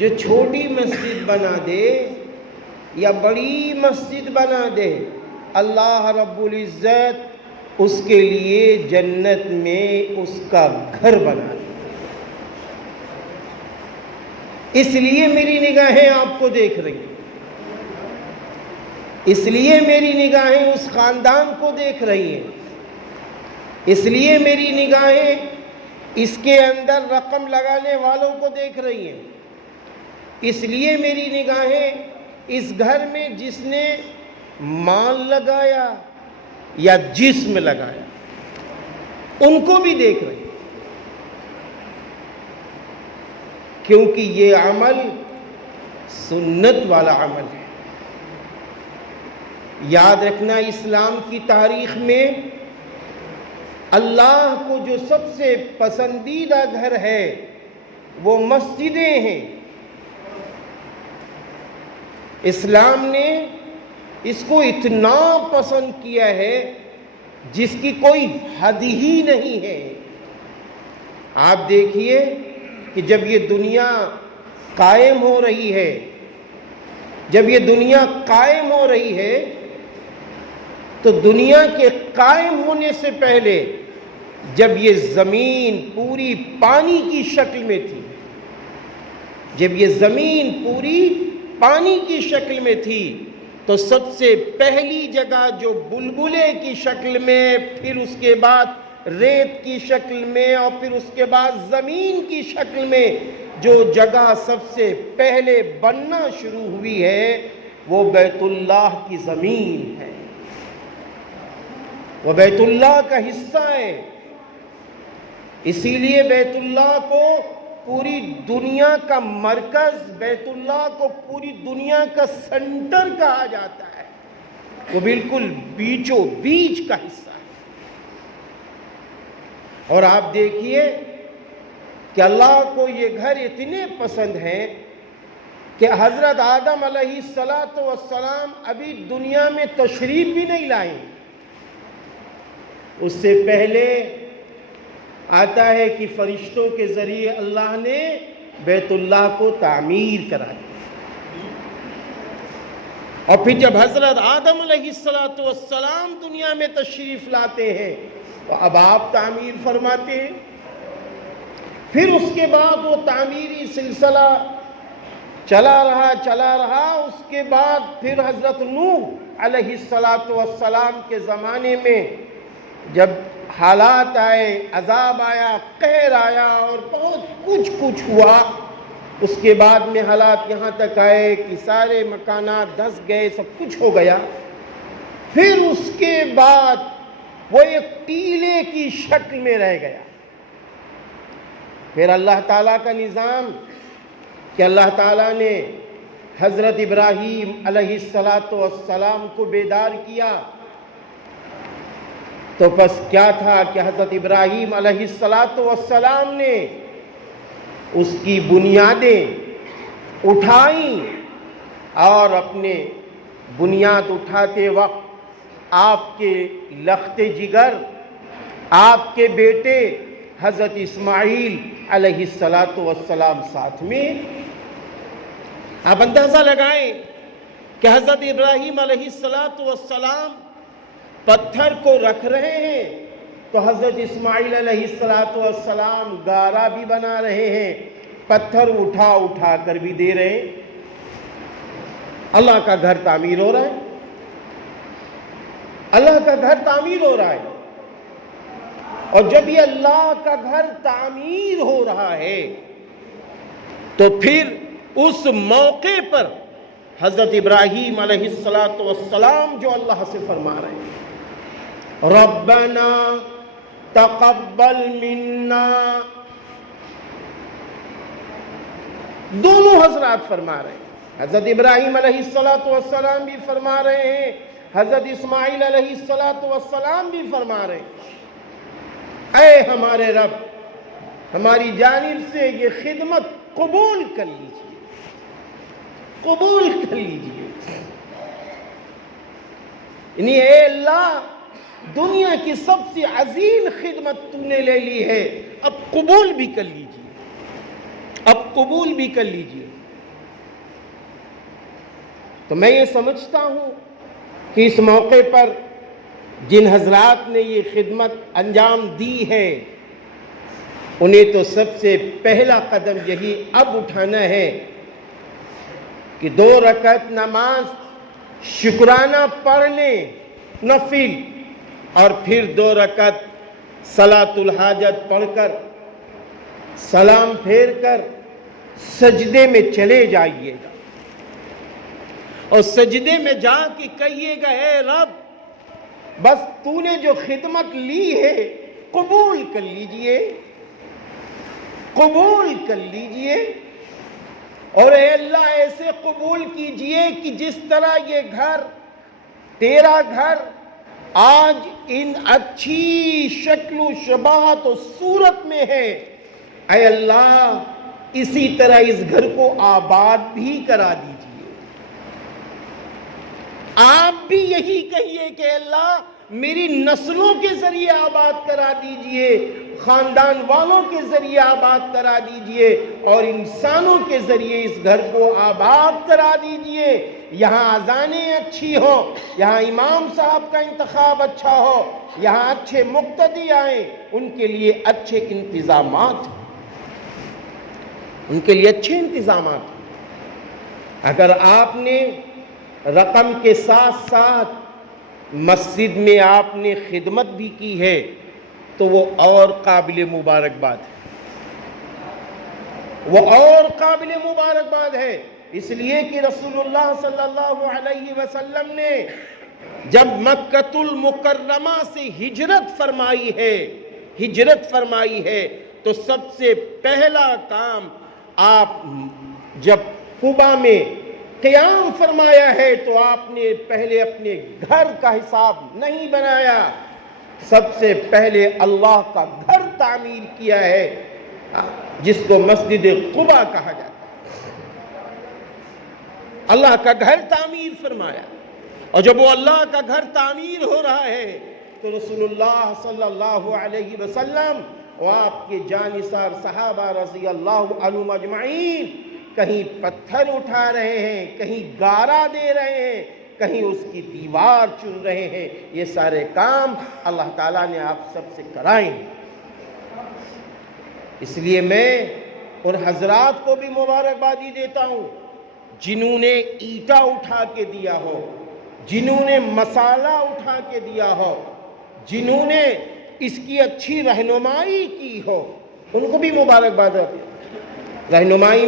جو چھوٹی مسجد بنا دے یا بڑی مسجد بنا دے، اللہ رب العزت اس کے لیے جنت میں اس کا گھر بنا دے۔ اس لیے میری نگاہیں آپ کو دیکھ رہی ہیں، اس لیے میری نگاہیں اس خاندان کو دیکھ رہی ہیں، اس لیے میری نگاہیں اس کے اندر رقم لگانے والوں کو دیکھ رہی ہیں، اس لیے میری نگاہیں اس گھر میں جس نے مال لگایا یا جسم لگایا ان کو بھی دیکھ رہی ہیں، کیونکہ یہ عمل سنت والا عمل ہے۔ یاد رکھنا، اسلام کی تاریخ میں اللہ کو جو سب سے پسندیدہ گھر ہے وہ مسجدیں ہیں۔ اسلام نے اس کو اتنا پسند کیا ہے جس کی کوئی حد ہی نہیں ہے۔ آپ دیکھیے کہ جب یہ دنیا قائم ہو رہی ہے، جب یہ دنیا قائم ہو رہی ہے تو دنیا کے قائم ہونے سے پہلے جب یہ زمین پوری پانی کی شکل میں تھی، جب یہ زمین پوری پانی کی شکل میں تھی تو سب سے پہلی جگہ جو بلبلے کی شکل میں، پھر اس کے بعد ریت کی شکل میں، اور پھر اس کے بعد زمین کی شکل میں جو جگہ سب سے پہلے بننا شروع ہوئی ہے وہ بیت اللہ کی زمین ہے، وہ بیت اللہ کا حصہ ہے۔ اسی لیے بیت اللہ کو پوری دنیا کا مرکز، بیت اللہ کو پوری دنیا کا سینٹر کہا جاتا ہے، وہ بالکل بیچوں بیچ کا حصہ ہے۔ اور آپ دیکھیے کہ اللہ کو یہ گھر اتنے پسند ہیں کہ حضرت آدم علیہ السلام ابھی دنیا میں تشریف بھی نہیں لائے، اس سے پہلے آتا ہے کہ فرشتوں کے ذریعے اللہ نے بیت اللہ کو تعمیر کرا دی، اور پھر جب حضرت آدم علیہ السلام دنیا میں تشریف لاتے ہیں تو اب آپ تعمیر فرماتے ہیں۔ پھر اس کے بعد وہ تعمیری سلسلہ چلا رہا، اس کے بعد پھر حضرت نوح علیہ السلام کے زمانے میں جب حالات آئے، عذاب آیا، قہر آیا اور بہت کچھ ہوا، اس کے بعد میں حالات یہاں تک آئے کہ سارے مکانات دھس گئے، سب کچھ ہو گیا۔ پھر اس کے بعد وہ ایک ٹیلے کی شکل میں رہ گیا۔ پھر اللہ تعالیٰ کا نظام کہ اللہ تعالیٰ نے حضرت ابراہیم علیہ السلام کو بیدار کیا، تو بس کیا تھا کہ حضرت ابراہیم علیہ السلام نے اس کی بنیادیں اٹھائیں، اور اپنے بنیاد اٹھاتے وقت آپ کے لخت جگر، آپ کے بیٹے حضرت اسماعیل علیہ السلام ساتھ میں۔ آپ اندازہ لگائیں کہ حضرت ابراہیم علیہ السلام پتھر کو رکھ رہے ہیں تو حضرت اسماعیل علیہ السلام گارا بھی بنا رہے ہیں، پتھر اٹھا کر بھی دے رہے ہیں۔ اللہ کا گھر تعمیر ہو رہا ہے، اللہ کا گھر تعمیر ہو رہا ہے۔ اور جب یہ اللہ کا گھر تعمیر ہو رہا ہے تو پھر اس موقع پر حضرت ابراہیم علیہ السلام جو اللہ سے فرما رہے ہیں، ربنا تقبل منا، دونوں حضرات فرما رہے ہیں، حضرت ابراہیم علیہ السلام بھی فرما رہے ہیں، حضرت اسماعیل علیہ السلام بھی فرما رہے ہیں، اے ہمارے رب، ہماری جانب سے یہ خدمت قبول کر لیجیے، قبول کر لیجیے۔ یعنی اے اللہ، دنیا کی سب سے عظیم خدمت تو نے لے لی ہے، اب قبول بھی کر لیجیے، اب قبول بھی کر لیجیے۔ تو میں یہ سمجھتا ہوں کہ اس موقع پر جن حضرات نے یہ خدمت انجام دی ہے انہیں تو سب سے پہلا قدم یہی اب اٹھانا ہے کہ 2 رکعت نماز شکرانہ پڑھ لیں نفل، اور پھر 2 رکعت صلاۃ الحاجت پڑھ کر سلام پھیر کر سجدے میں چلے جائیے گا، اور سجدے میں جا کے کہیے گا اے رب بس تو نے جو خدمت لی ہے قبول کر لیجئے، قبول کر لیجئے، اور اے اللہ ایسے قبول کیجئے کہ جس طرح یہ گھر تیرا گھر آج ان اچھی شکل و شباہت و صورت میں ہے، اے اللہ اسی طرح اس گھر کو آباد بھی کرا دیجئے۔ آپ بھی یہی کہیے کہ اللہ میری نسلوں کے ذریعے آباد کرا دیجئے، خاندان والوں کے ذریعے آباد کرا دیجئے، اور انسانوں کے ذریعے اس گھر کو آباد کرا دیجئے۔ یہاں اذانیں اچھی ہوں، یہاں امام صاحب کا انتخاب اچھا ہو، یہاں اچھے مقتدی آئیں، ان کے لیے اچھے انتظامات، ان کے لیے اچھے انتظامات۔ اگر آپ نے رقم کے ساتھ ساتھ مسجد میں آپ نے خدمت بھی کی ہے تو وہ اور قابل مبارکباد ہے، وہ اور قابل مبارکباد ہے، اس لیے کہ رسول اللہ صلی اللہ علیہ وسلم نے جب مکۃ المکرمہ سے ہجرت فرمائی ہے تو سب سے پہلا کام آپ جب قباء میں قیام فرمایا ہے تو آپ نے پہلے اپنے گھر کا حساب نہیں بنایا، سب سے پہلے اللہ کا گھر تعمیر کیا ہے جس کو مسجد قباء کہا جاتا ہے۔ اللہ کا گھر تعمیر فرمایا، اور جب وہ اللہ کا گھر تعمیر ہو رہا ہے تو رسول اللہ صلی اللہ علیہ وسلم اور آپ کے جانثار صحابہ رضی اللہ عنہم اجمعین کہیں پتھر اٹھا رہے ہیں، کہیں گارا دے رہے ہیں، کہیں اس کی دیوار چن رہے ہیں، یہ سارے کام اللہ تعالیٰ نے آپ سب سے کرائے ہیں۔ اس لیے میں ان حضرات کو بھی مبارکبادی دیتا ہوں جنہوں نے اینٹا اٹھا کے دیا ہو، جنہوں نے مسالہ اٹھا کے دیا ہو، جنہوں نے اس کی اچھی رہنمائی کی ہو، ان کو بھی مبارکباد ہے۔ رہنمائی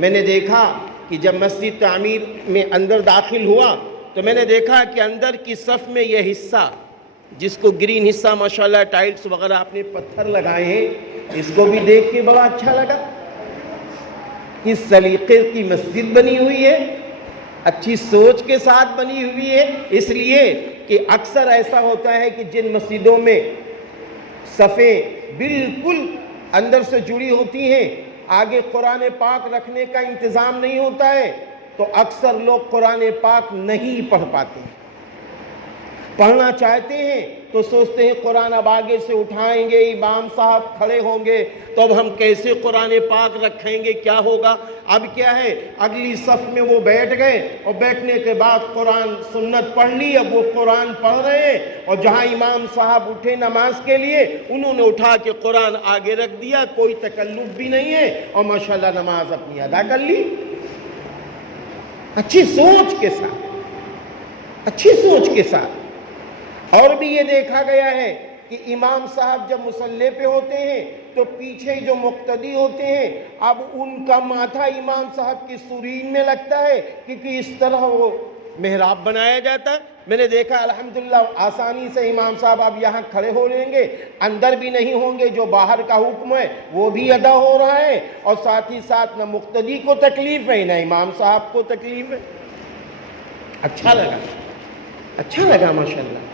میں نے دیکھا کہ جب مسجد تعمیر میں اندر داخل ہوا تو میں نے دیکھا کہ اندر کی صف میں یہ حصہ جس کو گرین حصہ ماشاءاللہ ٹائلز وغیرہ آپ نے پتھر لگائے ہیں، اس کو بھی دیکھ کے بڑا اچھا لگا۔ اس سلیقے کی مسجد بنی ہوئی ہے، اچھی سوچ کے ساتھ بنی ہوئی ہے، اس لیے کہ اکثر ایسا ہوتا ہے کہ جن مسجدوں میں صفیں بالکل اندر سے جڑی ہوتی ہیں، آگے قرآن پاک رکھنے کا انتظام نہیں ہوتا ہے تو اکثر لوگ قرآن پاک نہیں پڑھ پاتے، پڑھنا چاہتے ہیں تو سوچتے ہیں قرآن اب آگے سے اٹھائیں گے، امام صاحب کھڑے ہوں گے تو اب ہم کیسے قرآن پاک رکھیں گے، کیا ہوگا؟ اب کیا ہے، اگلی صف میں وہ بیٹھ گئے اور بیٹھنے کے بعد قرآن سنت پڑھ لی، اب وہ قرآن پڑھ رہے ہیں، اور جہاں امام صاحب اٹھے نماز کے لیے انہوں نے اٹھا کے قرآن آگے رکھ دیا، کوئی تکلف بھی نہیں ہے، اور ماشاءاللہ نماز اپنی ادا کر لی اچھی سوچ کے ساتھ، اچھی سوچ کے ساتھ۔ اور بھی یہ دیکھا گیا ہے کہ امام صاحب جب مصلی پہ ہوتے ہیں تو پیچھے جو مقتدی ہوتے ہیں اب ان کا ماتھا امام صاحب کی سرین میں لگتا ہے، کیونکہ اس طرح وہ محراب بنایا جاتا ہے۔ میں نے دیکھا الحمدللہ آسانی سے امام صاحب اب یہاں کھڑے ہو لیں گے، اندر بھی نہیں ہوں گے، جو باہر کا حکم ہے وہ بھی ادا ہو رہا ہے، اور ساتھ ہی ساتھ نہ مقتدی کو تکلیف ہے نہ امام صاحب کو تکلیف ہے۔ اچھا لگا ماشاءاللہ،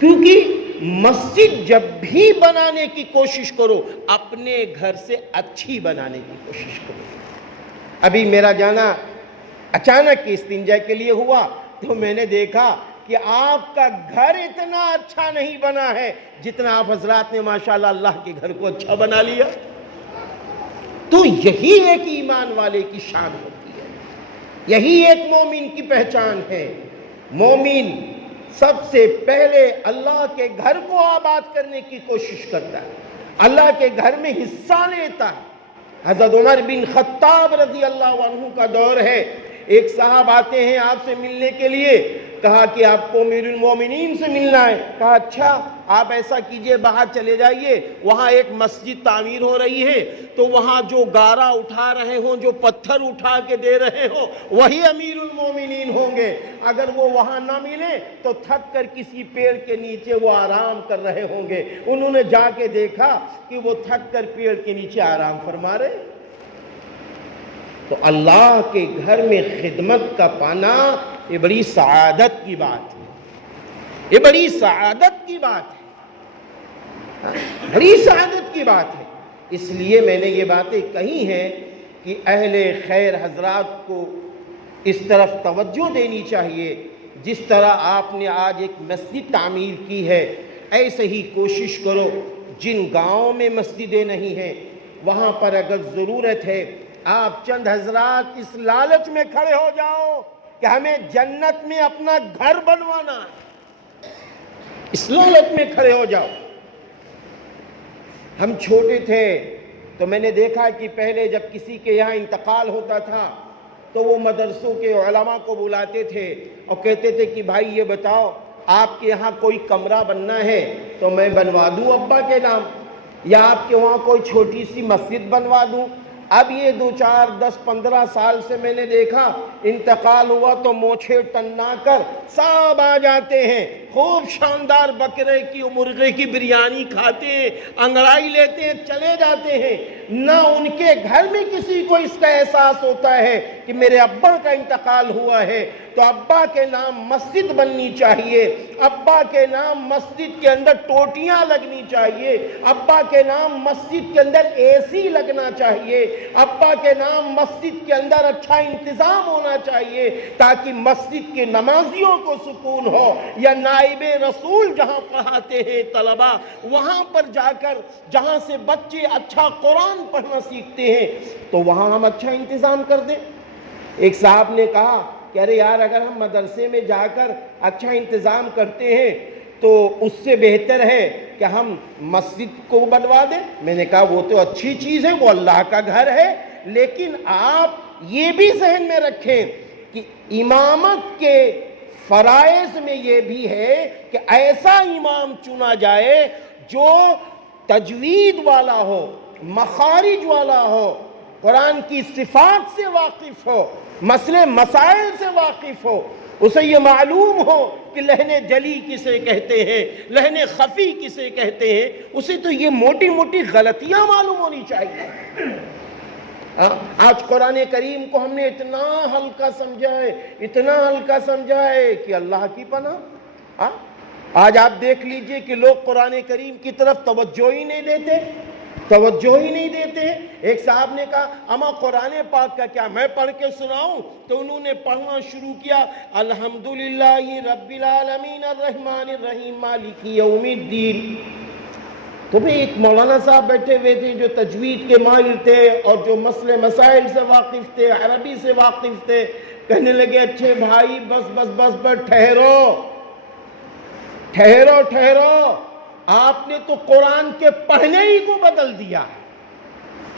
کیونکہ مسجد جب بھی بنانے کی کوشش کرو اپنے گھر سے اچھی بنانے کی کوشش کرو۔ ابھی میرا جانا اچانک استنجا کے لیے ہوا تو میں نے دیکھا کہ آپ کا گھر اتنا اچھا نہیں بنا ہے جتنا آپ حضرات نے ماشاءاللہ اللہ کے گھر کو اچھا بنا لیا۔ تو یہی ایک ایمان والے کی شان ہوتی ہے، یہی ایک مومن کی پہچان ہے۔ مومن سب سے پہلے اللہ کے گھر کو آباد کرنے کی کوشش کرتا ہے، اللہ کے گھر میں حصہ لیتا ہے۔ حضرت عمر بن خطاب رضی اللہ عنہ کا دور ہے، ایک صاحب آتے ہیں آپ سے ملنے کے لیے، کہا کہ آپ کو امیر المومنین سے ملنا ہے۔ کہا اچھا، آپ ایسا کیجئے باہر چلے جائیے، وہاں ایک مسجد تعمیر ہو رہی ہے، تو وہاں جو گارا اٹھا رہے ہوں، جو پتھر اٹھا کے دے رہے ہوں، وہی امیر المومنین ہوں گے۔ اگر وہ وہاں نہ ملے تو تھک کر کسی پیڑ کے نیچے وہ آرام کر رہے ہوں گے۔ انہوں نے جا کے دیکھا کہ وہ تھک کر پیڑ کے نیچے آرام فرما رہے۔ تو اللہ کے گھر میں خدمت کا پانا یہ بڑی سعادت کی بات ہے، یہ بڑی سعادت کی بات ہے، بڑی سعادت کی بات ہے۔ اس لیے میں نے یہ باتیں کہی ہیں کہ اہل خیر حضرات کو اس طرف توجہ دینی چاہیے۔ جس طرح آپ نے آج ایک مسجد تعمیر کی ہے، ایسے ہی کوشش کرو جن گاؤں میں مسجدیں نہیں ہیں وہاں پر اگر ضرورت ہے آپ چند حضرات اس لالچ میں کھڑے ہو جاؤ کہ ہمیں جنت میں اپنا گھر بنوانا ہے، اس لالچ میں کھڑے ہو جاؤ۔ ہم چھوٹے تھے تو میں نے دیکھا کہ پہلے جب کسی کے یہاں انتقال ہوتا تھا تو وہ مدرسوں کے علماء کو بلاتے تھے اور کہتے تھے کہ بھائی یہ بتاؤ آپ کے یہاں کوئی کمرہ بننا ہے تو میں بنوا دوں ابا کے نام، یا آپ کے وہاں کوئی چھوٹی سی مسجد بنوا دوں۔ اب یہ 2 4 10 15 سال سے میں نے دیکھا انتقال ہوا تو موچھے ٹنا کر سب آ جاتے ہیں، خوب شاندار بکرے کی مرغے کی بریانی کھاتے ہیں، انگڑائی لیتے ہیں، چلے جاتے ہیں۔ نہ ان کے گھر میں کسی کو اس کا احساس ہوتا ہے کہ میرے ابا کا انتقال ہوا ہے تو ابا کے نام مسجد بننی چاہیے، ابا کے نام مسجد کے اندر ٹوٹیاں لگنی چاہیے، ابا کے نام مسجد کے اندر اے سی لگنا چاہیے، ابا کے نام مسجد کے اندر اچھا انتظام ہونا چاہیے تاکہ مسجد کے نمازیوں کو سکون ہو، یا نائب رسول جہاں پڑھاتے ہیں طلبہ وہاں پر جا کر جہاں سے بچے اچھا قرآن پڑھنا سیکھتے ہیں تو وہاں ہم اچھا انتظام کر دیں۔ ایک صاحب نے کہا کہ ارے یار اگر ہم مدرسے میں جا کر اچھا انتظام کرتے ہیں تو اس سے بہتر ہے کہ ہم مسجد کو بنوا دیں۔ میں نے کہا وہ تو اچھی چیز ہے، وہ اللہ کا گھر ہے، لیکن آپ یہ بھی ذہن میں رکھیں کہ امامت کے فرائض میں یہ بھی ہے کہ ایسا امام چنا جائے جو تجوید والا ہو، مخارج والا ہو، قرآن کی صفات سے واقف ہو، مسئلے مسائل سے واقف ہو، اسے یہ معلوم ہو کہ لحن جلی کسے کہتے ہیں، لحن خفی کسے کہتے ہیں، اسے تو یہ موٹی موٹی غلطیاں معلوم ہونی چاہیے۔ آج قرآن کریم کو ہم نے اتنا ہلکا سمجھا ہے، اتنا ہلکا سمجھا ہے کہ اللہ کی پناہ۔ آج آپ دیکھ لیجئے کہ لوگ قرآن کریم کی طرف توجہ ہی نہیں دیتے، توجہ ہی نہیں دیتے۔ ایک صاحب نے کہا اما قرآن پاک کا کیا میں پڑھ کے سناؤں؟ تو انہوں نے پڑھنا شروع کیا، الحمدللہ رب العالمین الرحمن الرحیم مالک یوم الدین۔ تو بھی ایک مولانا صاحب بیٹھے ہوئے تھے جو تجوید کے ماہر تھے اور جو مسئلے مسائل سے واقف تھے، عربی سے واقف تھے، کہنے لگے اچھے بھائی بس بس بس بس ٹھہرو ٹھہرو ٹھہرو، آپ نے تو قرآن کے پڑھنے ہی کو بدل دیا،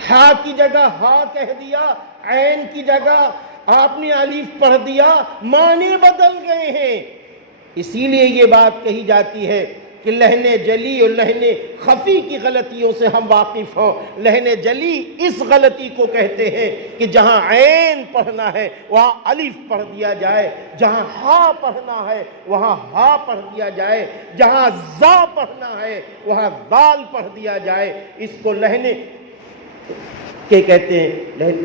ہا کی جگہ ہا کہہ دیا، عین کی جگہ آپ نے الف پڑھ دیا، معنی بدل گئے ہیں۔ اسی لیے یہ بات کہی جاتی ہے کہ لحن جلی اور لحن خفی کی غلطیوں سے ہم واقف ہوں۔ لحن جلی اس غلطی کو کہتے ہیں کہ جہاں عین پڑھنا ہے وہاں الف پڑھ دیا جائے، جہاں ہا پڑھنا ہے وہاں ہا پڑھ دیا جائے، جہاں زا پڑھنا ہے وہاں دال پڑھ دیا جائے۔ اس کو لحن کے کہتے ہیں لحن۔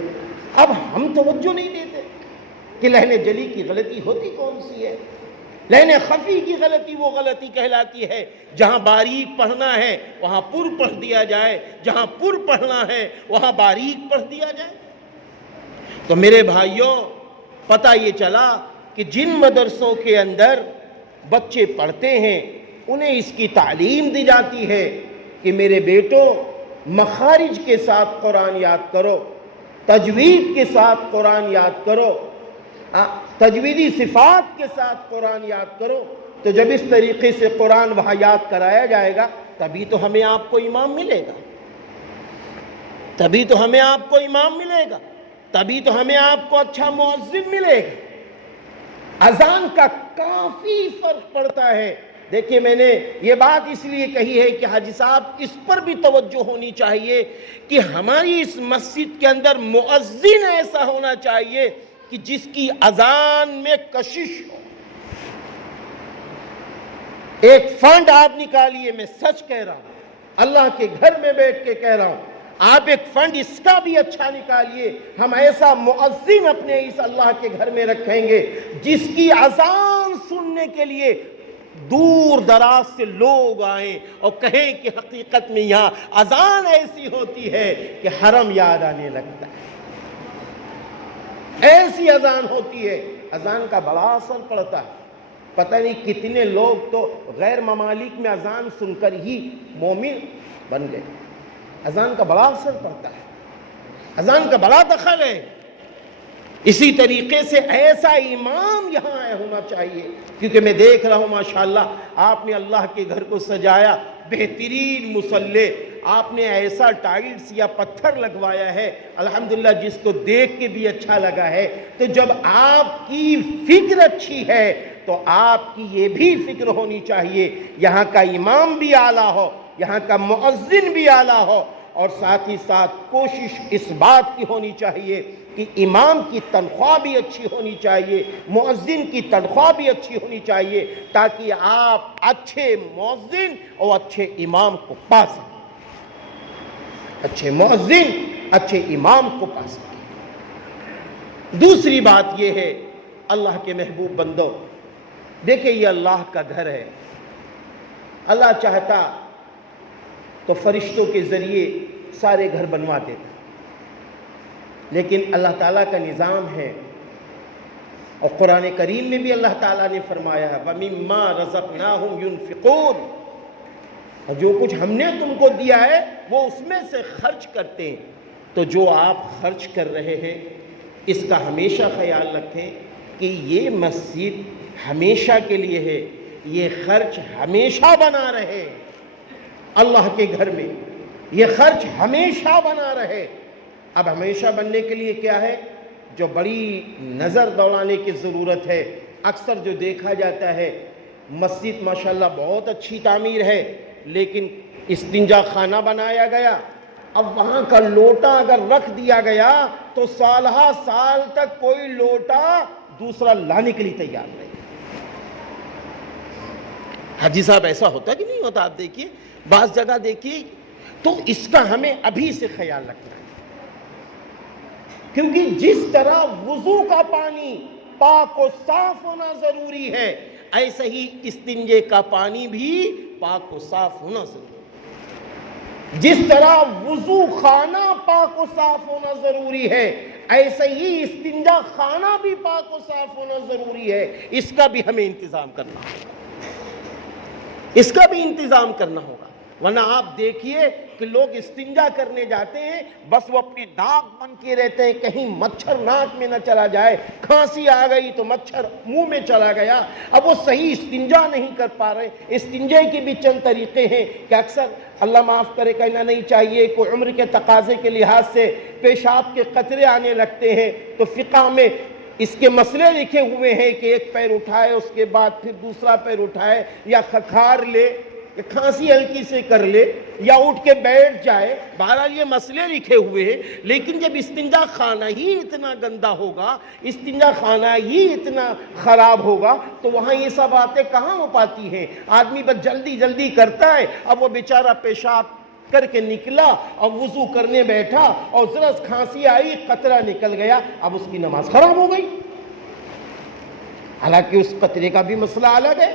اب ہم توجہ نہیں دیتے کہ لحن جلی کی غلطی ہوتی کون سی ہے۔ لحن خفی کی غلطی وہ غلطی کہلاتی ہے جہاں باریک پڑھنا ہے وہاں پر پڑھ دیا جائے، جہاں پر پڑھنا ہے وہاں باریک پڑھ دیا جائے۔ تو میرے بھائیوں پتہ یہ چلا کہ جن مدرسوں کے اندر بچے پڑھتے ہیں انہیں اس کی تعلیم دی جاتی ہے کہ میرے بیٹو مخارج کے ساتھ قرآن یاد کرو، تجوید کے ساتھ قرآن یاد کرو، تجویدی صفات کے ساتھ قرآن یاد کرو، تو جب اس طریقے سے قرآن وہاں یاد کرایا جائے گا تبھی تو ہمیں آپ کو امام ملے گا، تبھی تو ہمیں آپ کو امام ملے گا، تبھی تو ہمیں آپ کو اچھا مؤذن ملے گا۔ اذان کا کافی فرق پڑتا ہے۔ دیکھیے میں نے یہ بات اس لیے کہی ہے کہ حاجی صاحب اس پر بھی توجہ ہونی چاہیے کہ ہماری اس مسجد کے اندر مؤذن ایسا ہونا چاہیے کہ جس کی اذان میں کشش ہو۔ ایک فنڈ آپ نکالیے، میں سچ کہہ رہا ہوں، اللہ کے گھر میں بیٹھ کے کہہ رہا ہوں، آپ ایک فنڈ اس کا بھی اچھا نکالیے، ہم ایسا مؤذن اپنے اس اللہ کے گھر میں رکھیں گے جس کی اذان سننے کے لیے دور دراز سے لوگ آئیں اور کہیں کہ حقیقت میں یہاں اذان ایسی ہوتی ہے کہ حرم یاد آنے لگتا ہے، ایسی اذان ہوتی ہے۔ اذان کا بڑا اثر پڑتا ہے، پتہ نہیں کتنے لوگ تو غیر ممالک میں اذان سن کر ہی مومن بن گئے۔ اذان کا بڑا اثر پڑتا ہے، اذان کا بڑا دخل ہے۔ اسی طریقے سے ایسا امام یہاں ہونا چاہیے، کیونکہ میں دیکھ رہا ہوں ماشاءاللہ آپ نے اللہ کے گھر کو سجایا، بہترین مصلی آپ نے ایسا ٹائلز یا پتھر لگوایا ہے الحمدللہ جس کو دیکھ کے بھی اچھا لگا ہے۔ تو جب آپ کی فکر اچھی ہے تو آپ کی یہ بھی فکر ہونی چاہیے یہاں کا امام بھی اعلیٰ ہو، یہاں کا مؤذن بھی اعلیٰ ہو، اور ساتھ ہی ساتھ کوشش اس بات کی ہونی چاہیے کہ امام کی تنخواہ بھی اچھی ہونی چاہیے، مؤذن کی تنخواہ بھی اچھی ہونی چاہیے، تاکہ آپ اچھے مؤذن اور اچھے امام کو پا سکیں، اچھے مؤذن اچھے امام کو پا سکیں۔ دوسری بات یہ ہے اللہ کے محبوب بندوں، دیکھیں یہ اللہ کا گھر ہے، اللہ چاہتا تو فرشتوں کے ذریعے سارے گھر بنوا دیتا، لیکن اللہ تعالیٰ کا نظام ہے، اور قرآن کریم میں بھی اللہ تعالیٰ نے فرمایا ہے وَمِمَّا رَزَقْنَاهُمْ يُنْفِقُونَ، اور جو کچھ ہم نے تم کو دیا ہے وہ اس میں سے خرچ کرتے ہیں۔ تو جو آپ خرچ کر رہے ہیں اس کا ہمیشہ خیال رکھیں کہ یہ مسجد ہمیشہ کے لیے ہے، یہ خرچ ہمیشہ بنا رہے اللہ کے گھر میں، یہ خرچ ہمیشہ بنا رہے۔ اب ہمیشہ بننے کے لیے کیا ہے؟ جو بڑی نظر دوڑانے کی ضرورت ہے، اکثر جو دیکھا جاتا ہے مسجد ماشاءاللہ بہت اچھی تعمیر ہے لیکن استنجا خانہ بنایا گیا، اب وہاں کا لوٹا اگر رکھ دیا گیا تو سالہ سال تک کوئی لوٹا دوسرا لانے کے لیے تیار نہیں۔ حاجی صاحب ایسا ہوتا کہ نہیں ہوتا؟ آپ دیکھیے بعض جگہ دیکھیے، تو اس کا ہمیں ابھی سے خیال رکھنا ہے، کیونکہ جس طرح وضو کا پانی پاک و صاف ہونا ضروری ہے، ایسے ہی استنجے کا پانی بھی پاک و صاف ہونا ضروری ہے۔ جس طرح وضو خانہ پاک و صاف ہونا ضروری ہے، ایسے ہی استنجا خانہ بھی پاک و صاف ہونا ضروری ہے۔ اس کا بھی ہمیں انتظام کرنا ہوگا، اس کا بھی انتظام کرنا ہوگا، ورنہ آپ دیکھیے کہ لوگ استنجا کرنے جاتے ہیں بس وہ اپنی ناک بن کے رہتے ہیں، کہیں مچھر ناک میں نہ چلا جائے، کھانسی آ گئی تو مچھر منہ میں چلا گیا، اب وہ صحیح استنجا نہیں کر پا رہے۔ استنجے کی بھی چند طریقے ہیں کہ اکثر اللہ معاف کرے کہنا نہیں چاہیے، کوئی عمر کے تقاضے کے لحاظ سے پیشاب کے قطرے آنے لگتے ہیں تو فقہ میں اس کے مسئلے لکھے ہوئے ہیں کہ ایک پیر اٹھائے اس کے بعد پھر دوسرا پیر اٹھائے، یا کھکھار لے، یا کھانسی ہلکی سے کر لے، یا اٹھ کے بیٹھ جائے، بہرحال یہ مسئلے لکھے ہوئے ہیں۔ لیکن جب استنجا خانہ ہی اتنا گندا ہوگا، استنجا خانہ ہی اتنا خراب ہوگا تو وہاں یہ سب باتیں کہاں ہو پاتی ہیں؟ آدمی بس جلدی جلدی کرتا ہے، اب وہ بیچارہ پیشاب کر کے نکلا اور وضو کرنے بیٹھا اور ذرا کھانسی آئی، قطرہ نکل گیا، اب اس کی نماز خراب ہو گئی، حالانکہ اس قطرے کا بھی مسئلہ الگ ہے،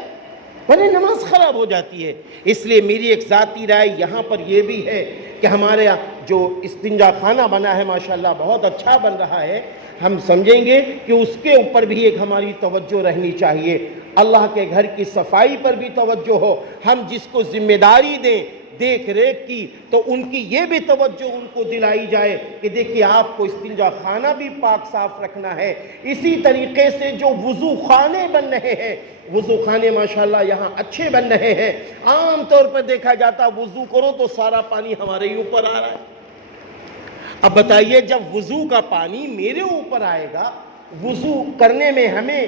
ورنہ نماز خراب ہو جاتی ہے۔ اس لیے میری ایک ذاتی رائے یہاں پر یہ بھی ہے کہ ہمارے جو استنجا خانہ بنا ہے ماشاءاللہ بہت اچھا بن رہا ہے، ہم سمجھیں گے کہ اس کے اوپر بھی ایک ہماری توجہ رہنی چاہیے۔ اللہ کے گھر کی صفائی پر بھی توجہ ہو، ہم جس کو ذمہ داری دیں دیکھ ریکھ کی تو ان کی یہ بھی توجہ ان کو دلائی جائے کہ دیکھیے آپ کو استنجا خانہ بھی پاک صاف رکھنا ہے۔ اسی طریقے سے جو وضو خانے بن رہے ہیں، وضو خانے ماشاءاللہ یہاں اچھے بن رہے ہیں، عام طور پر دیکھا جاتا وضو کرو تو سارا پانی ہمارے ہی اوپر آ رہا ہے۔ اب بتائیے جب وضو کا پانی میرے اوپر آئے گا، وضو کرنے میں ہمیں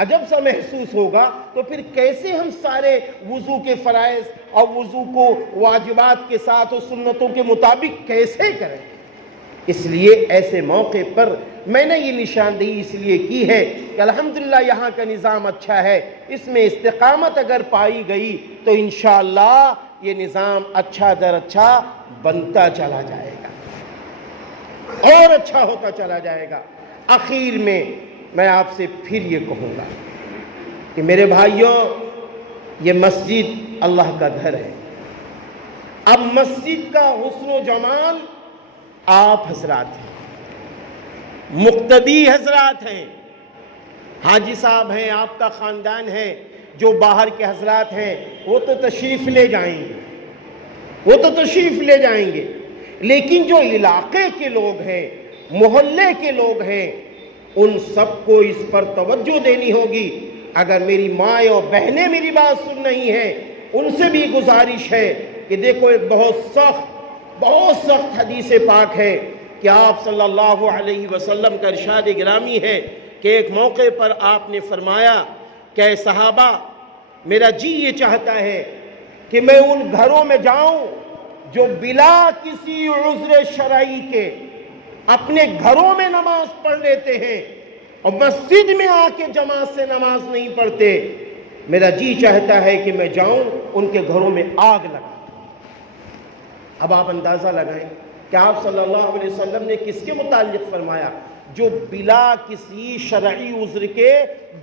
عجب سا محسوس ہوگا، تو پھر کیسے ہم سارے وضو کے فرائض اور وضو کو واجبات کے ساتھ اور سنتوں کے مطابق کیسے کریں؟ اس لیے ایسے موقع پر میں نے یہ نشاندہی اس لیے کی ہے کہ الحمدللہ یہاں کا نظام اچھا ہے، اس میں استقامت اگر پائی گئی تو انشاءاللہ یہ نظام اچھا در اچھا بنتا چلا جائے گا اور اچھا ہوتا چلا جائے گا۔ آخر میں آپ سے پھر یہ کہوں گا کہ میرے بھائیوں، یہ مسجد اللہ کا گھر ہے۔ اب مسجد کا حسن و جمال آپ حضرات ہیں، مقتدی حضرات ہیں، حاجی صاحب ہیں، آپ کا خاندان ہے، جو باہر کے حضرات ہیں وہ تو تشریف لے جائیں گے، لیکن جو علاقے کے لوگ ہیں، محلے کے لوگ ہیں، ان سب کو اس پر توجہ دینی ہوگی۔ اگر میری ماں اور بہنیں میری بات سن رہی ہیں، ان سے بھی گزارش ہے کہ دیکھو ایک بہت سخت حدیث پاک ہے کہ آپ صلی اللہ علیہ وسلم کا ارشاد گرامی ہے کہ ایک موقع پر آپ نے فرمایا کہ اے صحابہ، میرا جی یہ چاہتا ہے کہ میں ان گھروں میں جاؤں جو بلا کسی عذر شرعی کے اپنے گھروں میں نماز پڑھ لیتے ہیں اور مسجد میں آ کے جماعت سے نماز نہیں پڑھتے۔ میرا جی چاہتا ہے کہ میں جاؤں ان کے گھروں میں آگ لگاؤں۔ اب آپ اندازہ لگائیں کہ آپ صلی اللہ علیہ وسلم نے کس کے متعلق فرمایا؟ جو بلا کسی شرعی عذر کے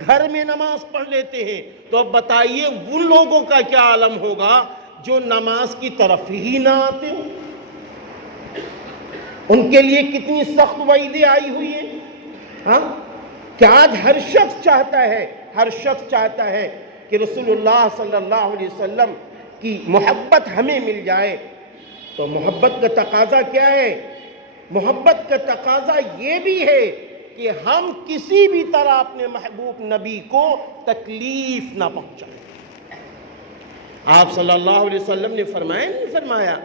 گھر میں نماز پڑھ لیتے ہیں۔ تو اب بتائیے ان لوگوں کا کیا عالم ہوگا جو نماز کی طرف ہی نہ آتے ہوں؟ ان کے لیے کتنی سخت وعیدیں آئی ہوئی ہیں۔ ہاں کہ آج ہر شخص چاہتا ہے کہ رسول اللہ صلی اللہ علیہ وسلم کی محبت ہمیں مل جائے۔ تو محبت کا تقاضا کیا ہے؟ محبت کا تقاضا یہ بھی ہے کہ ہم کسی بھی طرح اپنے محبوب نبی کو تکلیف نہ پہنچائیں۔ آپ صلی اللہ علیہ وسلم نے فرمایا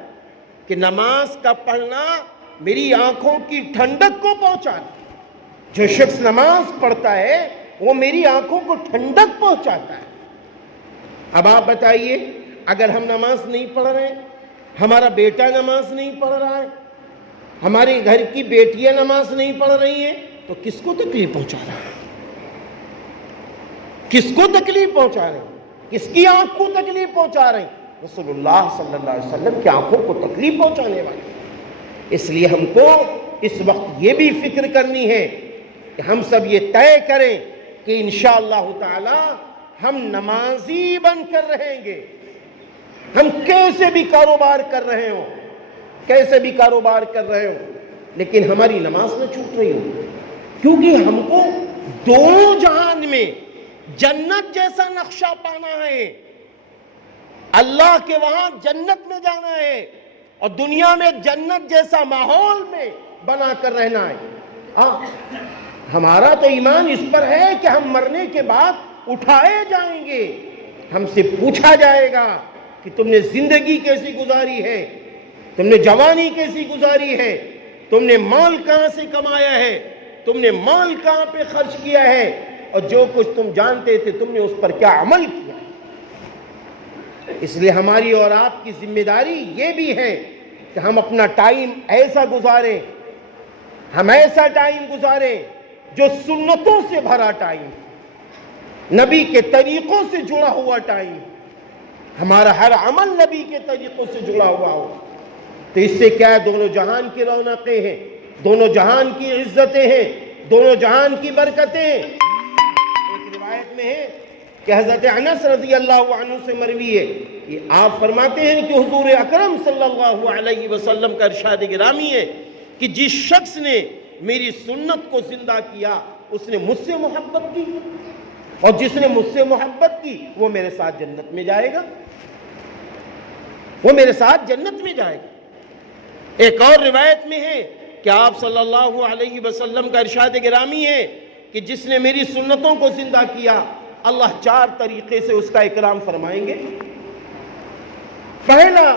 کہ نماز کا پڑھنا میری آنکھوں کی ٹھنڈک کو پہنچاتا ہے۔ جو شخص نماز پڑھتا ہے وہ میری آنکھوں کو ٹھنڈک پہنچاتا ہے۔ اب آپ بتائیے، اگر ہم نماز نہیں پڑھ رہے ہیں، ہمارا بیٹا نماز نہیں پڑھ رہا ہے، ہمارے گھر کی بیٹیاں نماز نہیں پڑھ رہی ہیں، تو کس کو تکلیف پہنچا رہا ہے؟ کس کو تکلیف پہنچا رہے ہیں؟ کس کی آنکھ کو تکلیف پہنچا رہے ہیں؟ رسول اللہ صلی اللہ علیہ وسلم کی آنکھوں کو تکلیف پہنچانے والے۔ اس لیے ہم کو اس وقت یہ بھی فکر کرنی ہے کہ ہم سب یہ طے کریں کہ انشاءاللہ تعالی ہم نمازی بن کر رہیں گے۔ ہم کیسے بھی کاروبار کر رہے ہوں، لیکن ہماری نماز نہ چھوٹ رہی ہو، کیونکہ ہم کو دونوں جہان میں جنت جیسا نقشہ پانا ہے۔ اللہ کے وہاں جنت میں جانا ہے اور دنیا میں جنت جیسا ماحول میں بنا کر رہنا ہے۔ ہمارا تو ایمان اس پر ہے کہ ہم مرنے کے بعد اٹھائے جائیں گے، ہم سے پوچھا جائے گا کہ تم نے زندگی کیسی گزاری ہے، تم نے جوانی کیسی گزاری ہے، تم نے مال کہاں سے کمایا ہے، تم نے مال کہاں پہ خرچ کیا ہے، اور جو کچھ تم جانتے تھے تم نے اس پر کیا عمل کیا۔ اس لیے ہماری اور آپ کی ذمہ داری یہ بھی ہے کہ ہم اپنا ٹائم ایسا گزاریں، جو سنتوں سے بھرا ٹائم، نبی کے طریقوں سے جڑا ہوا ٹائم، ہمارا ہر عمل نبی کے طریقوں سے جڑا ہوا ہو۔ تو اس سے کیا ہے، دونوں جہان کی رونقیں ہیں، دونوں جہان کی عزتیں ہیں، دونوں جہان کی برکتیں ہیں۔ ایک روایت میں ہے کہ حضرت انس رضی اللہ عنہ سے مروی ہے کہ آپ فرماتے ہیں کہ حضور اکرم صلی اللہ علیہ وسلم کا ارشاد گرامی ہے کہ جس شخص نے میری سنت کو زندہ کیا اس نے مجھ سے محبت کی۔ اور جس نے مجھ سے محبت کی وہ میرے ساتھ جنت میں جائے گا، وہ میرے ساتھ جنت میں جائے گا۔ ایک اور روایت میں ہے کہ آپ صلی اللہ علیہ وسلم کا ارشاد گرامی ہے کہ جس نے میری سنتوں کو زندہ کیا اللہ 4 طریقے سے اس کا اکرام فرمائیں گے۔ پہلا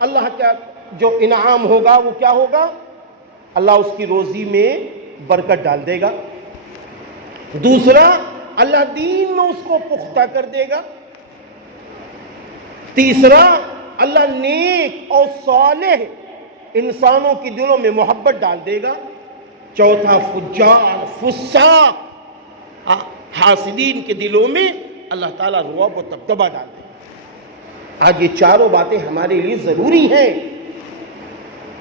اللہ کا جو انعام ہوگا وہ کیا ہوگا؟ اللہ اس کی روزی میں برکت ڈال دے گا۔ دوسرا، اللہ دین میں اس کو پختہ کر دے گا۔ تیسرا، اللہ نیک اور صالح انسانوں کی دلوں میں محبت ڈال دے گا۔ چوتھا، فجار فساق حاسدین کے دلوں میں اللہ تعالیٰ رعب و دبدبہ ڈال دے گا۔ آج یہ چاروں باتیں ہمارے لیے ضروری ہیں،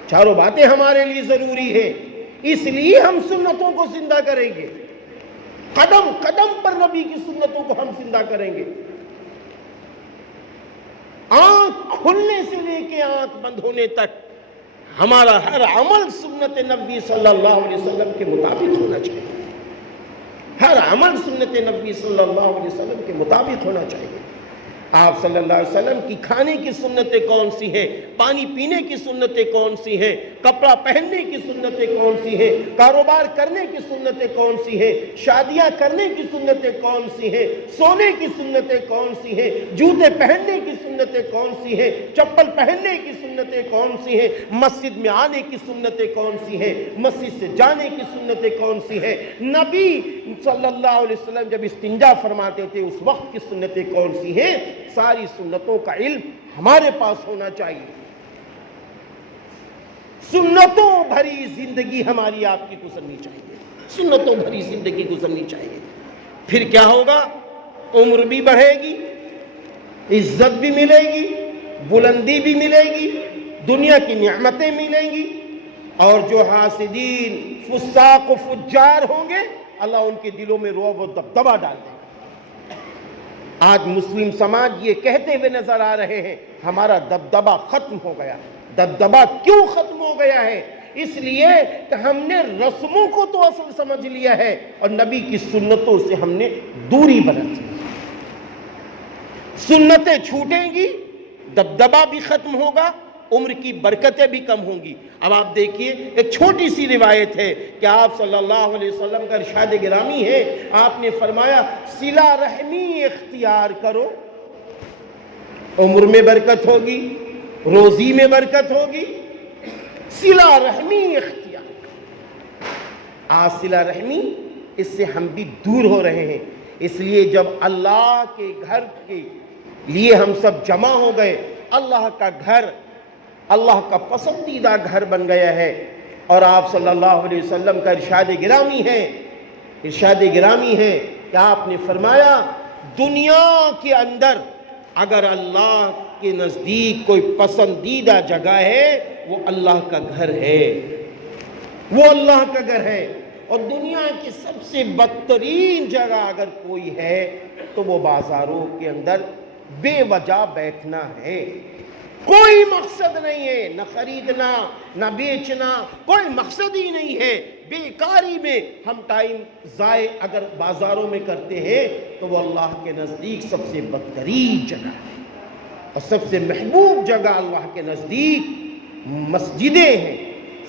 چاروں باتیں ہمارے لیے ضروری ہیں، اس لیے ہم سنتوں کو زندہ کریں گے، قدم قدم پر نبی کی سنتوں کو ہم زندہ کریں گے۔ آنکھ کھلنے سے لے کے آنکھ بند ہونے تک ہمارا ہر عمل سنت نبی صلی اللہ علیہ وسلم کے مطابق ہونا چاہیے، ہر عمل سنت نبی صلی اللہ علیہ وسلم کے مطابق ہونا چاہیے۔ آپ صلی اللہ علیہ وسلم کی کھانے کی سنتیں کون سی ہیں، پانی پینے کی سنتیں کون سی ہیں، کپڑا پہننے کی سنتیں کون سی ہیں، کاروبار کرنے کی سنتیں کون سی ہیں، شادیاں کرنے کی سنتیں کون سی ہیں، سونے کی سنتیں کون سی ہیں، جوتے پہننے کی سنتیں کون سی ہیں، چپل پہننے کی سنتیں کون سی ہیں، مسجد میں آنے کی سنتیں کون سی ہیں، مسجد سے جانے کی سنتیں کون سی ہیں، نبی صلی اللہ علیہ وسلم جب استنجا فرماتے تھے اس وقت کی سنتیں کون سی ہیں، ساری سنتوں کا علم ہمارے پاس ہونا چاہیے۔ سنتوں بھری زندگی ہماری آپ کی گزرنی چاہیے، سنتوں بھری زندگی گزرنی چاہیے۔ پھر کیا ہوگا؟ عمر بھی بڑھے گی، عزت بھی ملے گی، بلندی بھی ملے گی، دنیا کی نعمتیں ملیں گی، اور جو حاسدین فساق و فجار ہوں گے اللہ ان کے دلوں میں رعب و دبدبہ ڈال دے گا۔ آج مسلم سماج یہ کہتے ہوئے نظر آ رہے ہیں ہمارا دبدبہ ختم ہو گیا۔ دبدبہ کیوں ختم ہو گیا ہے؟ اس لیے کہ ہم نے رسموں کو تو اصل سمجھ لیا ہے اور نبی کی سنتوں سے ہم نے دوری برت لی۔ سنتیں چھوٹیں گی، دبدبہ بھی ختم ہوگا، عمر کی برکتیں بھی کم ہوں گی۔ اب آپ دیکھیے ایک چھوٹی سی روایت ہے کہ آپ صلی اللہ علیہ وسلم کا ارشاد گرامی ہے، آپ نے فرمایا صلہ رحمی اختیار کرو، عمر میں برکت ہوگی، روزی میں برکت ہوگی۔ صلہ رحمی اختیار، آج صلہ رحمی اس سے ہم بھی دور ہو رہے ہیں۔ اس لیے جب اللہ کے گھر کے لیے ہم سب جمع ہو گئے، اللہ کا گھر اللہ کا پسندیدہ گھر بن گیا ہے، اور آپ صلی اللہ علیہ وسلم کا ارشاد گرامی ہے کہ آپ نے فرمایا دنیا کے اندر اگر اللہ کے نزدیک کوئی پسندیدہ جگہ ہے وہ اللہ کا گھر ہے، وہ اللہ کا گھر ہے، اور دنیا کی سب سے بدترین جگہ اگر کوئی ہے تو وہ بازاروں کے اندر بے وجہ بیٹھنا ہے، کوئی مقصد نہیں ہے، نہ خریدنا نہ بیچنا، کوئی مقصد ہی نہیں ہے، بیکاری میں ہم ٹائم ضائع اگر بازاروں میں کرتے ہیں تو وہ اللہ کے نزدیک سب سے بدترین جگہ ہے۔ اور سب سے محبوب جگہ اللہ کے نزدیک مسجدیں ہیں،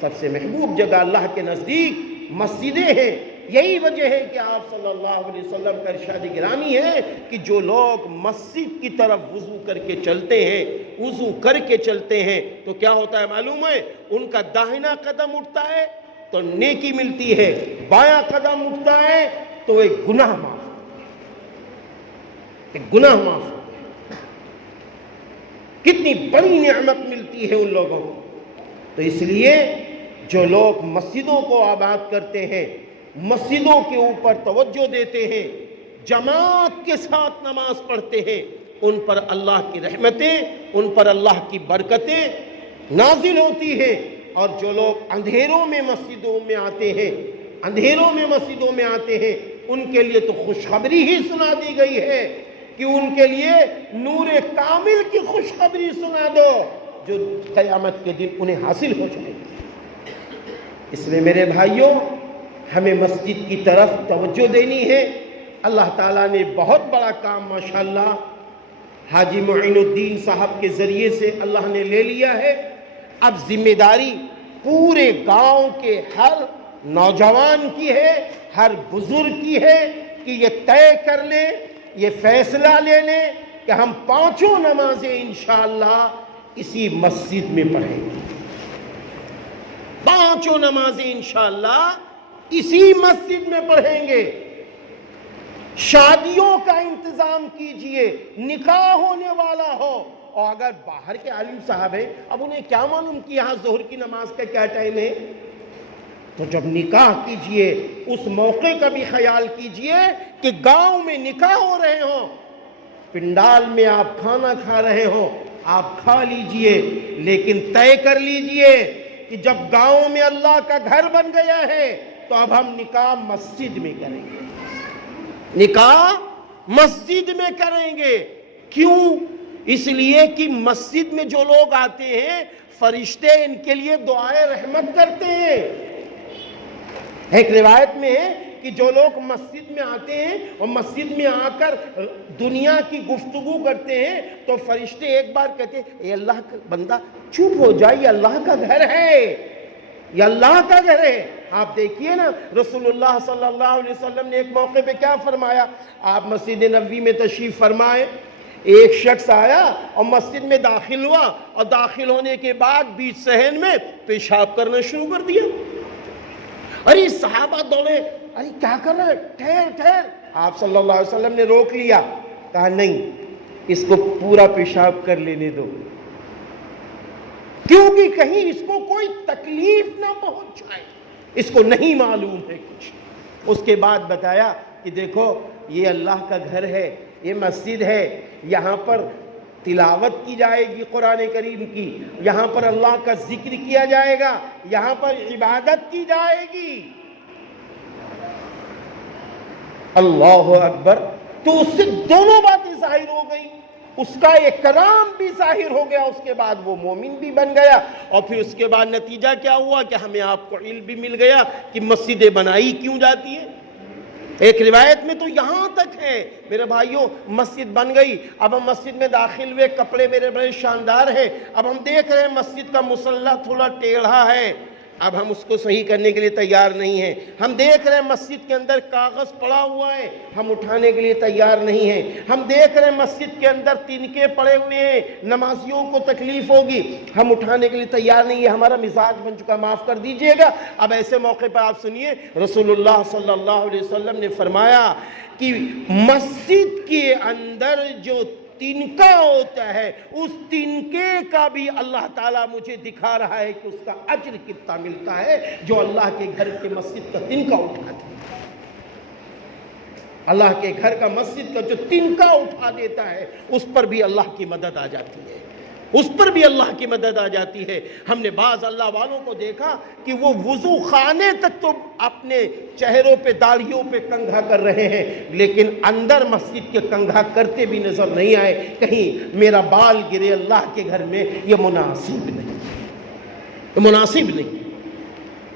سب سے محبوب جگہ اللہ کے نزدیک مسجدیں ہیں۔ یہی وجہ ہے کہ آپ صلی اللہ علیہ وسلم کا ارشاد گرامی ہے کہ جو لوگ مسجد کی طرف وضو کر کے چلتے ہیں، وضو کر کے چلتے ہیں تو کیا ہوتا ہے معلوم ہے؟ ان کا داہنا قدم اٹھتا ہے تو نیکی ملتی ہے، بایاں قدم اٹھتا ہے تو ایک گناہ معاف، ایک گناہ معاف۔ کتنی بڑی نعمت ملتی ہے ان لوگوں کو۔ تو اس لیے جو لوگ مسجدوں کو آباد کرتے ہیں، مسجدوں کے اوپر توجہ دیتے ہیں، جماعت کے ساتھ نماز پڑھتے ہیں، ان پر اللہ کی رحمتیں، ان پر اللہ کی برکتیں نازل ہوتی ہیں۔ اور جو لوگ اندھیروں میں مسجدوں میں آتے ہیں، اندھیروں میں مسجدوں میں آتے ہیں، ان کے لیے تو خوشخبری ہی سنا دی گئی ہے کہ ان کے لیے نور کامل کی خوشخبری سنا دو جو قیامت کے دن انہیں حاصل ہو جائے گی۔ اس لیے میرے بھائیوں، ہمیں مسجد کی طرف توجہ دینی ہے، اللہ تعالیٰ نے بہت بڑا کام ماشاءاللہ حاجی معین الدین صاحب کے ذریعے سے اللہ نے لے لیا ہے۔ اب ذمہ داری پورے گاؤں کے ہر نوجوان کی ہے، ہر بزرگ کی ہے کہ یہ طے کر لیں، یہ فیصلہ لے لیں کہ ہم پانچوں نمازیں انشاءاللہ اسی مسجد میں پڑھیں گے، پانچوں نمازیں انشاءاللہ اسی مسجد میں پڑھیں گے۔ شادیوں کا انتظام کیجئے، نکاح ہونے والا ہو، اور اگر باہر کے عالم صاحب ہیں، اب انہیں کیا معلوم کہ یہاں ظہر کی نماز کا کیا ٹائم ہے، تو جب نکاح کیجئے اس موقع کا بھی خیال کیجئے کہ گاؤں میں نکاح ہو رہے ہوں، پنڈال میں آپ کھانا کھا رہے ہوں، آپ کھا لیجئے، لیکن طے کر لیجئے کہ جب گاؤں میں اللہ کا گھر بن گیا ہے تو اب ہم نکاح مسجد میں کریں گے، نکاح مسجد میں کریں گے۔ کیوں؟ اس لیے کہ مسجد میں جو لوگ آتے ہیں فرشتے ان کے لیے دعائے رحمت کرتے ہیں۔ ایک روایت میں ہے کہ جو لوگ مسجد میں آتے ہیں اور مسجد میں آ کر دنیا کی گفتگو کرتے ہیں تو فرشتے ایک بار کہتے ہیں اے اللہ کا بندہ چپ ہو جائے، یہ اللہ کا گھر ہے، یہ اللہ کا گھر ہے۔ آپ دیکھیے نا رسول اللہ صلی اللہ علیہ وسلم نے ایک موقع پہ کیا فرمایا، آپ مسجد نبوی میں تشریف فرمائے، ایک شخص آیا اور مسجد میں داخل ہوا اور داخل ہونے کے بعد بیچ صحن میں پیشاب کرنا شروع کر دیا۔ ارے صحابہ دوڑے، ارے کیا کر رہے، ٹھہر ٹھہر۔ آپ صلی اللہ علیہ وسلم نے روک لیا، کہا نہیں، اس کو پورا پیشاب کر لینے دو، کیونکہ کہیں اس کو کوئی تکلیف نہ پہنچ جائے، اس کو نہیں معلوم ہے کچھ۔ اس کے بعد بتایا کہ دیکھو یہ اللہ کا گھر ہے، یہ مسجد ہے، یہاں پر تلاوت کی جائے گی قرآن کریم کی، یہاں پر اللہ کا ذکر کیا جائے گا، یہاں پر عبادت کی جائے گی۔ اللہ اکبر۔ تو اس سے دونوں باتیں ظاہر ہو گئی، اس کا اکرام بھی ظاہر ہو گیا، اس کے بعد وہ مومن بھی بن گیا، اور پھر اس کے بعد نتیجہ کیا ہوا کہ ہمیں آپ کو علم بھی مل گیا کہ مسجدیں بنائی کیوں جاتی ہیں۔ ایک روایت میں تو یہاں تک ہے میرے بھائیوں، مسجد بن گئی، اب ہم مسجد میں داخل ہوئے، کپڑے میرے بڑے شاندار ہیں، اب ہم دیکھ رہے ہیں مسجد کا مصلی تھوڑا ٹیڑھا ہے، اب ہم اس کو صحیح کرنے کے لیے تیار نہیں ہیں۔ ہم دیکھ رہے ہیں مسجد کے اندر کاغذ پڑا ہوا ہے، ہم اٹھانے کے لیے تیار نہیں ہیں۔ ہم دیکھ رہے ہیں مسجد کے اندر تنکے پڑے ہوئے ہیں، نمازیوں کو تکلیف ہوگی، ہم اٹھانے کے لیے تیار نہیں ہے، ہمارا مزاج بن چکا، معاف کر دیجئے گا۔ اب ایسے موقع پر آپ سنیے رسول اللہ صلی اللہ علیہ وسلم نے فرمایا کہ مسجد کے اندر جو تنکا ہوتا ہے، اس تنکے کا بھی اللہ تعالیٰ مجھے دکھا رہا ہے کہ اس کا اجر کتنا ملتا ہے، جو اللہ کے گھر کے مسجد کا تنکا اٹھاتا ہے۔ اللہ کے گھر کا مسجد کا جو تنکا اٹھا دیتا ہے اس پر بھی اللہ کی مدد آ جاتی ہے، اس پر بھی اللہ کی مدد آ جاتی ہے۔ ہم نے بعض اللہ والوں کو دیکھا کہ وہ وضو خانے تک تو اپنے چہروں پہ داڑھیوں پہ کنگھا کر رہے ہیں، لیکن اندر مسجد کے کنگھا کرتے بھی نظر نہیں آئے، کہیں میرا بال گرے اللہ کے گھر میں، یہ مناسب نہیں، یہ مناسب نہیں۔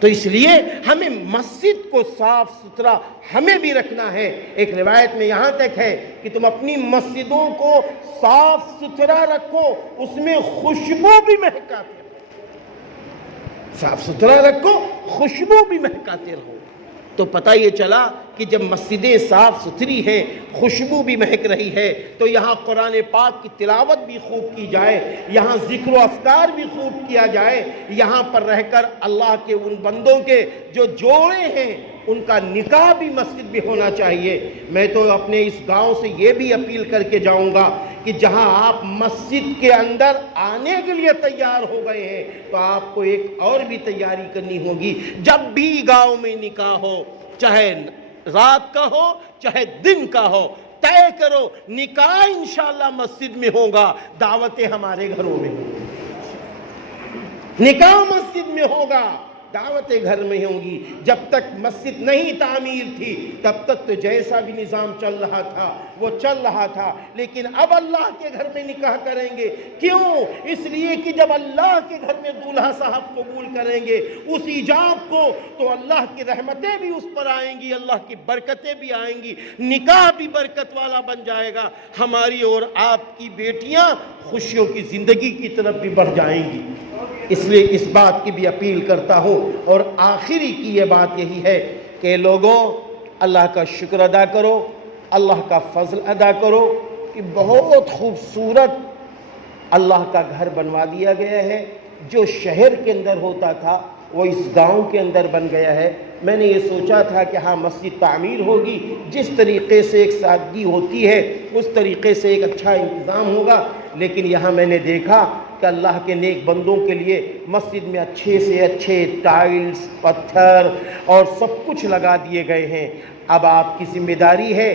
تو اس لیے ہمیں مسجد کو صاف ستھرا ہمیں بھی رکھنا ہے۔ ایک روایت میں یہاں تک ہے کہ تم اپنی مسجدوں کو صاف ستھرا رکھو، اس میں خوشبو بھی مہکاتے رہو، صاف ستھرا رکھو، خوشبو بھی مہکاتے رہو۔ تو پتہ یہ چلا کہ جب مسجدیں صاف ستھری ہیں، خوشبو بھی مہک رہی ہے، تو یہاں قرآن پاک کی تلاوت بھی خوب کی جائے، یہاں ذکر و اذکار بھی خوب کیا جائے، یہاں پر رہ کر اللہ کے ان بندوں کے جو جوڑے ہیں ان کا نکاح بھی مسجد میں ہونا چاہیے۔ میں تو اپنے اس گاؤں سے یہ بھی اپیل کر کے جاؤں گا کہ جہاں آپ مسجد کے اندر آنے کے لیے تیار ہو گئے ہیں تو آپ کو ایک اور بھی تیاری کرنی ہوگی۔ جب بھی گاؤں میں نکاح ہو، چاہے رات کا ہو چاہے دن کا ہو، طے کرو نکاح انشاءاللہ مسجد میں ہوگا، دعوتیں ہمارے گھروں میں، نکاح مسجد میں ہوگا۔ دعوتیں گھر میں ہوں گی. جب تک مسجد نہیں تعمیر تھی تب تک تو جیسا بھی نظام چل رہا تھا وہ چل رہا تھا. لیکن اب اللہ کے گھر میں نکاح کریں گے. کیوں؟ اس لیے کہ جب اللہ کے گھر میں دولہا صاحب قبول کریں گے اس ایجاب کو تو اللہ کی رحمتیں بھی اس پر آئیں گی, اللہ کی برکتیں بھی آئیں گی, نکاح بھی برکت والا بن جائے گا. ہماری اور آپ کی بیٹیاں خوشیوں کی زندگی کی طرف بھی بڑھ جائیں گی. اس لیے اس بات کی بھی اپیل کرتا ہوں. اور آخری کی یہ بات یہی ہے کہ لوگوں اللہ کا شکر ادا کرو, اللہ کا فضل ادا کرو کہ بہت خوبصورت اللہ کا گھر بنوا دیا گیا ہے. جو شہر کے اندر ہوتا تھا وہ اس گاؤں کے اندر بن گیا ہے. میں نے یہ سوچا تھا کہ ہاں مسجد تعمیر ہوگی, جس طریقے سے ایک سادگی ہوتی ہے اس طریقے سے ایک اچھا انتظام ہوگا. لیکن یہاں میں نے دیکھا کہ اللہ کے نیک بندوں کے لیے مسجد میں اچھے سے اچھے ٹائلز, پتھر اور سب کچھ لگا دیے گئے ہیں. اب آپ کی ذمہ داری ہے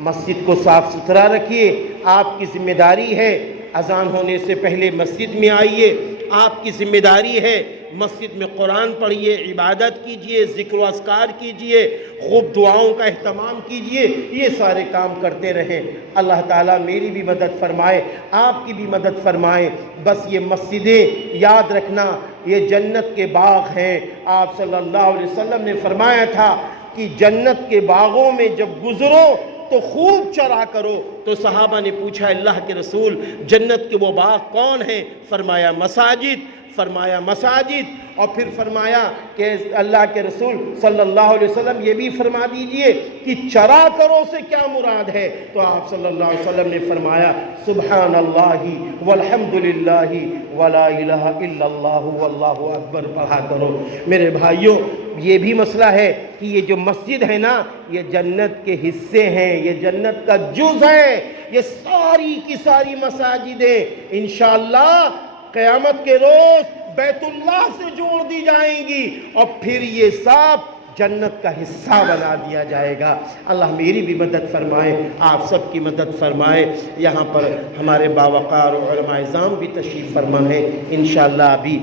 مسجد کو صاف ستھرا رکھیے. آپ کی ذمہ داری ہے اذان ہونے سے پہلے مسجد میں آئیے. آپ کی ذمہ داری ہے مسجد میں قرآن پڑھیے, عبادت کیجئے, ذکر و اذکار کیجئے, خوب دعاؤں کا اہتمام کیجئے. یہ سارے کام کرتے رہیں. اللہ تعالیٰ میری بھی مدد فرمائے, آپ کی بھی مدد فرمائے. بس یہ مسجدیں یاد رکھنا یہ جنت کے باغ ہیں. آپ صلی اللہ علیہ وسلم نے فرمایا تھا کہ جنت کے باغوں میں جب گزرو تو خوب چرا کرو. تو صحابہ نے پوچھا اللہ کے رسول جنت کے وہ باغ کون ہیں؟ فرمایا مساجد. فرمایا مساجد. اور پھر فرمایا کہ اللہ کے رسول صلی اللہ علیہ وسلم یہ بھی فرما دیجئے کہ چرا کرو سے کیا مراد ہے؟ تو آپ صلی اللہ علیہ وسلم نے فرمایا سبحان اللہ والحمد للہ ولا الہ الا اللہ واللہ اکبر پڑھا کرو. میرے بھائیوں یہ بھی مسئلہ ہے کہ یہ جو مسجد ہے نا یہ جنت کے حصے ہیں, یہ جنت کا جز ہے. یہ ساری کی ساری مساجدیں انشاءاللہ قیامت کے روز بیت اللہ سے جوڑ دی جائیں گی اور پھر یہ سب جنت کا حصہ بنا دیا جائے گا. اللہ میری بھی مدد فرمائے, آپ سب کی مدد فرمائے. یہاں پر ہمارے باوقار علماء اعظام بھی تشریف فرما ہے. انشاءاللہ ابھی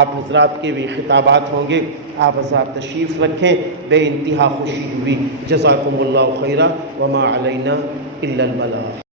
آپ حضرات کے بھی خطابات ہوں گے. آپ حضرات تشریف رکھیں. بے انتہا خوشی ہوئی. جزاکم اللہ خیرا وما علینا الا البلاغ.